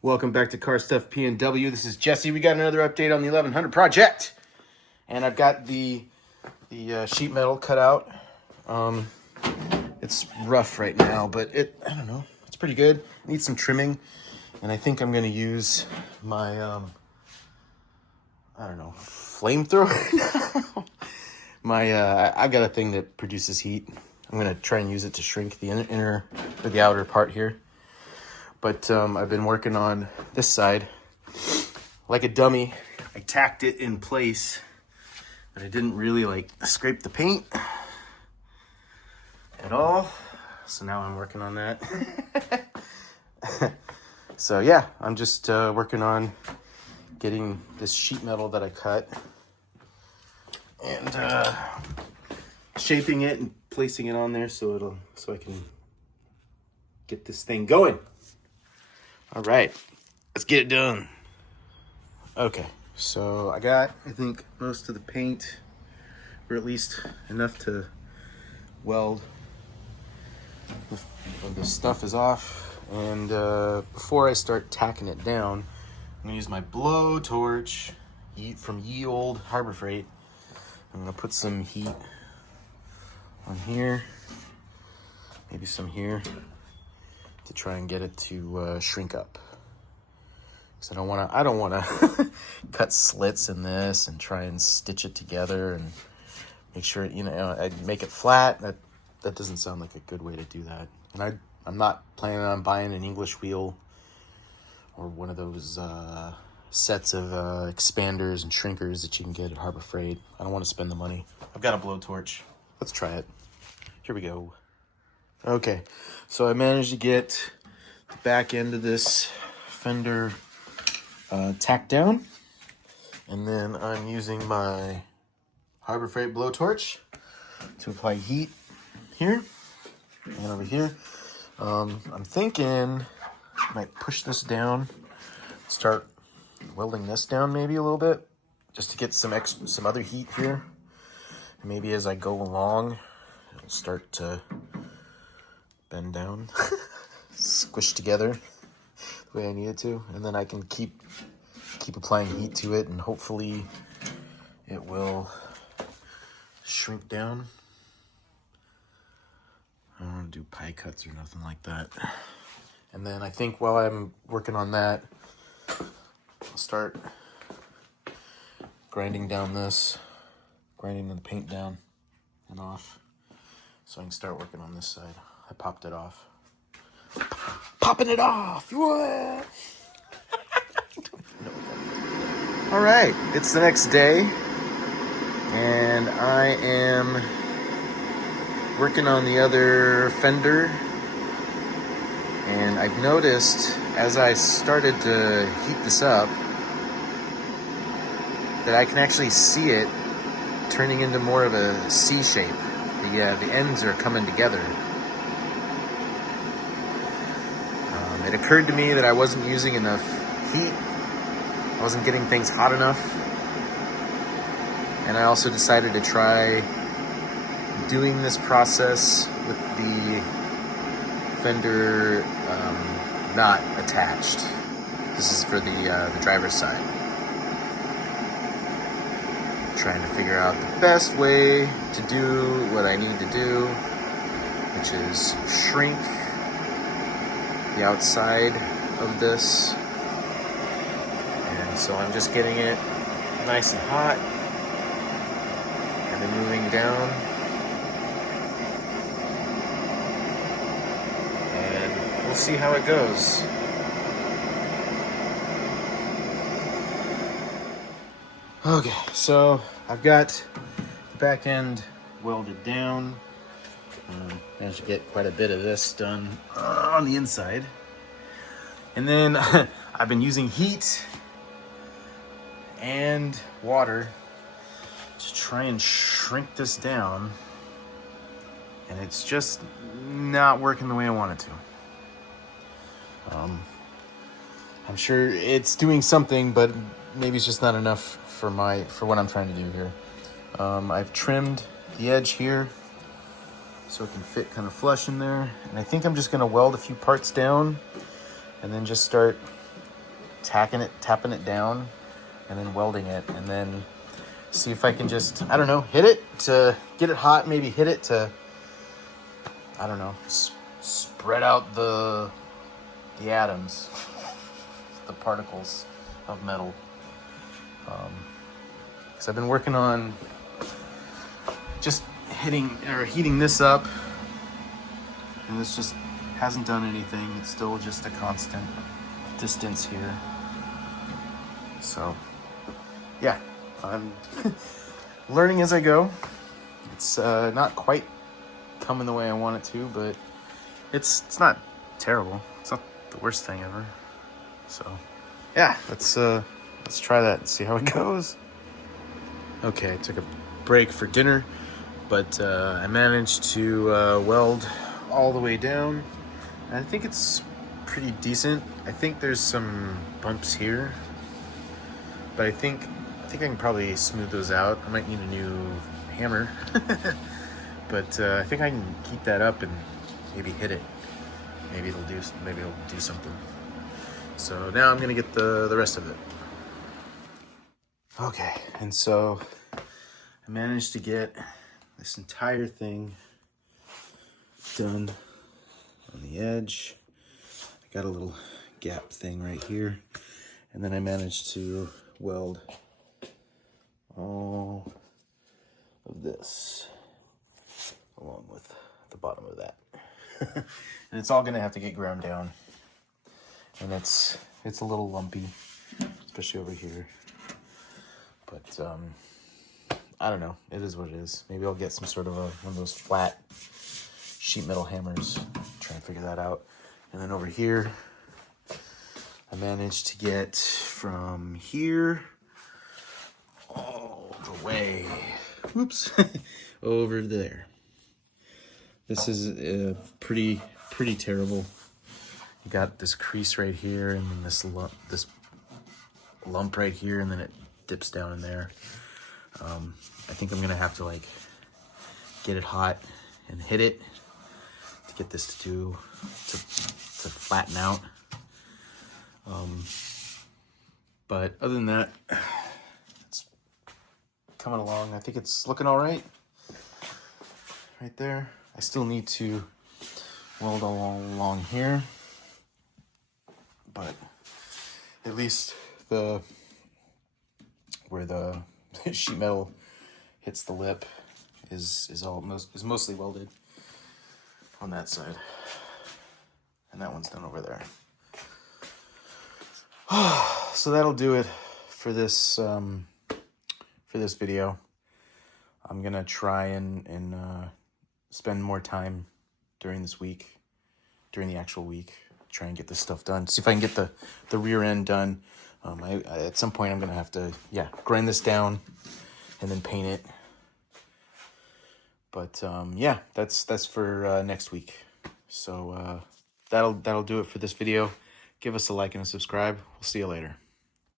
Welcome back to Car Stuff P&W. This is Jesse. We got another update on the 1100 project. And I've got the sheet metal cut out. It's rough right now, but I don't know, it's pretty good. Needs some trimming. And I think I'm going to use my, I don't know, flamethrower. I've got a thing that produces heat. I'm going to try and use it to shrink the inner or the outer part here. But I've been working on this side like a dummy. I tacked it in place, but I didn't really scrape the paint at all. So now I'm working on that. So yeah, I'm just working on getting this sheet metal that I cut and shaping it and placing it on there so I can get this thing going. All right, let's get it done. Okay, so I got, I think, most of the paint, or at least enough to weld. The stuff is off, and before I start tacking it down, I'm gonna use my blow torch from ye old Harbor Freight. I'm gonna put some heat on here, maybe some here, to try and get it to shrink up. Because I don't wanna cut slits in this and try and stitch it together and make sure I make it flat. That doesn't sound like a good way to do that. And I'm not planning on buying an English wheel or one of those sets of expanders and shrinkers that you can get at Harbor Freight. I don't want to spend the money. I've got a blowtorch. Let's try it. Here we go. Okay, so I managed to get the back end of this fender tacked down, and then I'm using my Harbor Freight blowtorch to apply heat here and over here. I'm thinking I might push this down, start welding this down maybe a little bit, just to get some other heat here. And maybe as I go along, it'll start to bend down, squish together the way I need it to, and then I can keep applying heat to it, and hopefully it will shrink down. I don't want to do pie cuts or nothing like that. And then I think while I'm working on that, I'll start grinding the paint down and off, so I can start working on this side. I popped it off. Popping it off! What? All right, it's the next day, and I am working on the other fender. And I've noticed as I started to heat this up that I can actually see it turning into more of a C shape. The ends are coming together. It occurred to me that I wasn't using enough heat. I wasn't getting things hot enough. And I also decided to try doing this process with the fender not attached. This is for the driver's side. Trying to figure out the best way to do what I need to do, which is shrink the outside of this. And so I'm just getting it nice and hot and then moving down. And we'll see how it goes. Okay, so I've got the back end welded down. Managed to get quite a bit of this done on the inside. And then I've been using heat and water to try and shrink this down. And it's just not working the way I want it to. I'm sure it's doing something, but maybe it's just not enough for what I'm trying to do here. I've trimmed the edge here so it can fit kind of flush in there. And I think I'm just gonna weld a few parts down and then just start tapping it down, and then welding it, and then see if I can just, I don't know, hit it to get it hot, maybe hit it to, I don't know, spread out the atoms, the particles of metal. Because I've been working on just heating this up, and this just hasn't done anything. It's still just a constant distance here. So yeah, I'm learning as I go. It's not quite coming the way I want it to, but it's not terrible. It's not the worst thing ever. So yeah, let's try that and see how it goes. Okay, I took a break for dinner, but I managed to weld all the way down. And I think it's pretty decent. I think there's some bumps here, but I think I can probably smooth those out. I might need a new hammer, but I think I can keep that up and maybe hit it. Maybe it'll do something. So now I'm gonna get the rest of it. Okay, and so I managed to get this entire thing done on the edge. I got a little gap thing right here, and then I managed to weld all of this along with the bottom of that. And it's all gonna have to get ground down, and it's a little lumpy, especially over here, but I don't know, it is what it is. Maybe I'll get some sort of one of those flat sheet metal hammers, try and figure that out. And then over here I managed to get from here all the way, whoops, over there. This is pretty terrible. You got this crease right here, and then this lump right here, and then it dips down in there. I think I'm gonna have to like get it hot and hit it to get this to flatten out. But other than that, it's coming along. I think it's looking all right there. I still need to weld all along here, but at least where the sheet metal hits the lip is mostly welded on that side, and that one's done over there. So that'll do it for this video. I'm gonna try and spend more time during this week, during the actual week, try and get this stuff done. See if I can get the rear end done. I at some point I'm gonna have to grind this down and then paint it. But yeah, that's for next week. So that'll do it for this video. Give us a like and a subscribe. We'll see you later.